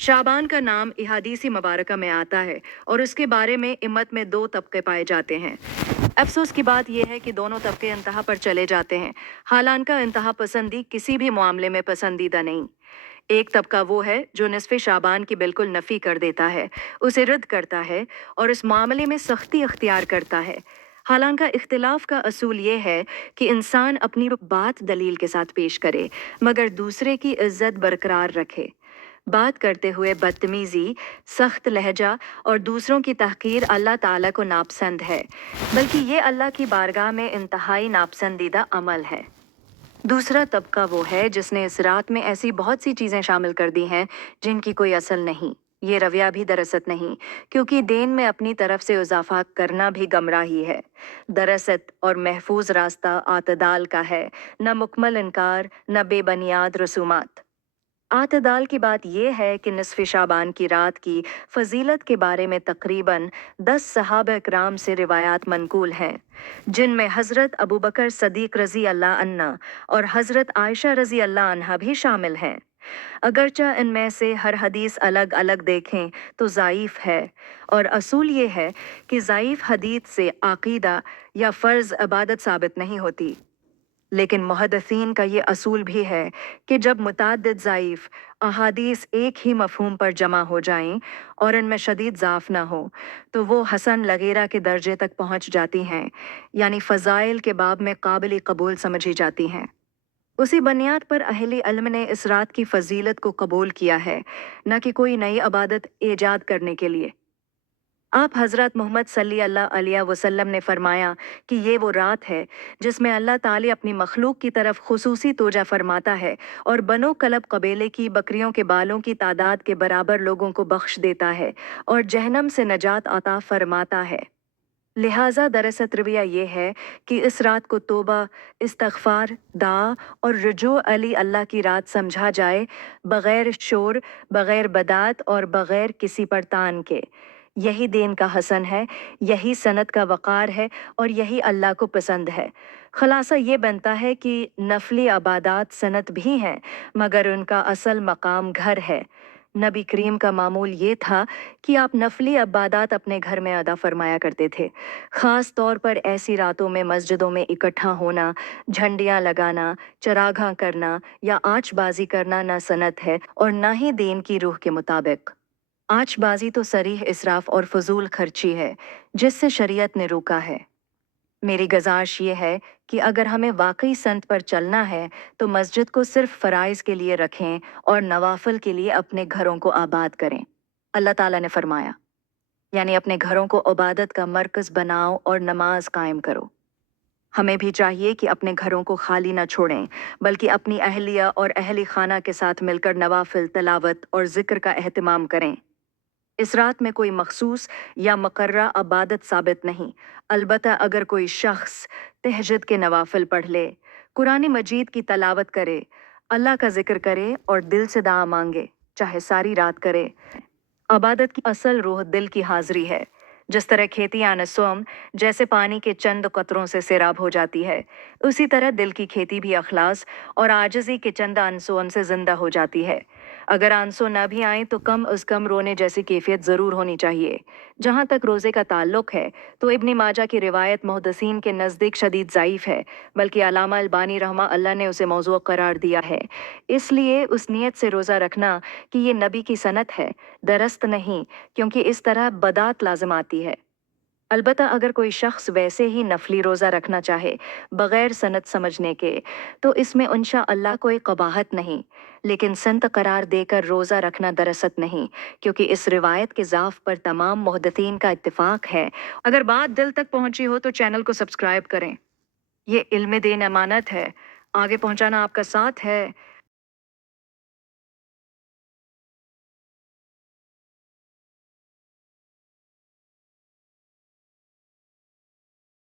शाबान का नाम इहादीसी मुबारका में आता है और उसके बारे में इम्मत में दो तबके पाए जाते हैं। अफसोस की बात यह है कि दोनों तबके इंतहा पर चले जाते हैं। हालांकि इंतहा पसंदी किसी भी मामले में पसंदीदा नहीं। एक तबका वो है जो निस्फ़े शाबान की बिल्कुल नफ़ी कर देता है, उसे रद्द करता है और इस मामले में सख्ती अख्तियार करता है। हालांकि इख्तिलाफ का असूल ये है कि इंसान अपनी बात दलील के साथ पेश करे, मगर दूसरे की इज्जत बरकरार रखे। बात करते हुए बदतमीजी, सख्त लहजा और दूसरों की तहकीर अल्लाह ताला को नापसंद है, बल्कि ये अल्लाह की बारगाह में इंतहाई नापसंदीदा अमल है। दूसरा तबका वो है जिसने इस रात में ऐसी बहुत सी चीज़ें शामिल कर दी हैं जिनकी कोई असल नहीं। ये रवैया भी दरअसल नहीं, क्योंकि देन में अपनी तरफ से इजाफा करना भी गमराही है। दरअसल और महफूज रास्ता आतदाल का है, न मुकम्मल इनकार, न बेबुनियाद रसूमात। आतदाल की बात यह है कि निस्फ़ शाबान की रात की फजीलत के बारे में तकरीबन 10 सहाबा इकराम से रिवायात मनकूल हैं, जिनमें हज़रत अबू बकर सदीक रज़ी अल्लाह अन्ना और हज़रत आयशा रज़ी अल्लाह अन्हा भी शामिल हैं। अगरचा इनमें से हर हदीस अलग अलग देखें तो ज़ाइफ है, और असूल ये है कि ज़ाइफ हदीस से आकीदा या फ़र्ज़ इबादत साबित नहीं होती। लेकिन मुहद्दिसीन का ये असूल भी है कि जब मुतअद्दिद ज़ाइफ़ अहादीस एक ही मफ़हूम पर जमा हो जाएं और इनमें शदीद ज़ाफ़ ना हो, तो वो हसन लगेरा के दर्जे तक पहुंच जाती हैं, यानी फ़ज़ाइल के बाब में काबिल कबूल समझी जाती हैं। उसी बुनियाद पर अहले इल्म ने इस रात की फ़जीलत को कबूल किया है, न कि कोई नई इबादत ईजाद करने के लिए। आप हज़रत मोहम्मद सल्लल्लाहु अलैहि वसल्लम ने फरमाया कि ये वो रात है जिसमें अल्लाह ताला अपनी मखलूक की तरफ खुसूसी तोजा फरमाता है और बनो कलब कबीले की बकरियों के बालों की तादाद के बराबर लोगों को बख्श देता है और जहन्नम से नजात अता फरमाता है। लिहाजा दरअसल रवैया ये है कि इस रात को तौबा, इस्तग़फ़ार, दुआ और रुजू अली अल्लाह की रात समझा जाए, बग़ैर शोर, बग़ैर बदात और बग़ैर किसी पर तान के। यही दीन का हसन है, यही सनत का वक़ार है और यही अल्लाह को पसंद है। ख़ुलासा ये बनता है कि नफली इबादत सनत भी हैं, मगर उनका असल मकाम घर है। नबी करीम का मामूल ये था कि आप नफली इबादत अपने घर में अदा फरमाया करते थे। ख़ास तौर पर ऐसी रातों में मस्जिदों में इकट्ठा होना, झंडियाँ लगाना, चरागां करना या आतिशबाज़ी करना ना सनत है और ना ही दीन की रूह के मुताबिक। आतिशबाज़ी तो सरीह इसराफ और फजूल खर्ची है, जिससे शरीयत ने रोका है। मेरी गुज़ारिश ये है कि अगर हमें वाकई संत पर चलना है तो मस्जिद को सिर्फ फ़राइज़ के लिए रखें और नवाफिल के लिए अपने घरों को आबाद करें। अल्लाह ताला ने फरमाया, यानी अपने घरों को इबादत का मरकज़ बनाओ और नमाज कायम करो। हमें भी चाहिए कि अपने घरों को खाली न छोड़ें, बल्कि अपनी अहलिया और अहली खाना के साथ मिलकर नवाफिल, तिलावत और ज़िक्र का एहतमाम करें। इस रात में कोई मखसूस या मुकर्रा इबादत साबित नहीं, अलबत्ता अगर कोई शख्स तहज्जुद के नवाफिल पढ़ ले, कुरान मजीद की तलावत करे, अल्लाह का जिक्र करे और दिल से दुआ मांगे, चाहे सारी रात करे। इबादत की असल रूह दिल की हाजिरी है। जिस तरह खेती अनसोम जैसे पानी के चंद कतरों से सैराब हो जाती है, उसी तरह दिल की खेती भी अखलास और आजिज़ी के चंद अनसोम से जिंदा हो जाती है। अगर आंसू ना भी आए तो कम अज़ कम रोने जैसी कैफियत ज़रूर होनी चाहिए। जहाँ तक रोज़े का ताल्लुक है तो इब्न माजा की रिवायत मुहद्दिसीन के नज़दीक शदीद ज़ईफ़ है, बल्कि अल्लामा अलबानी रहमा अल्लाह ने उसे मौज़ू करार दिया है। इसलिए उस नीयत से रोज़ा रखना कि ये नबी की सनत है, दरस्त नहीं, क्योंकि इस तरह बदात लाज़िम आती है। अलबत्ता अगर कोई शख्स वैसे ही नफली रोज़ा रखना चाहे बग़ैर सनत समझने के, तो इसमें इंशा अल्लाह कोई कबाहत नहीं, लेकिन संत करार देकर रोज़ा रखना दरअसल नहीं, क्योंकि इस रिवायत के ज़ाफ़ पर तमाम मुहद्दिसीन का इत्तिफ़ाक़ है। अगर बात दिल तक पहुंची हो तो चैनल को सब्सक्राइब करें। ये इल्म दीन अमानत है, आगे पहुंचाना आपका साथ है।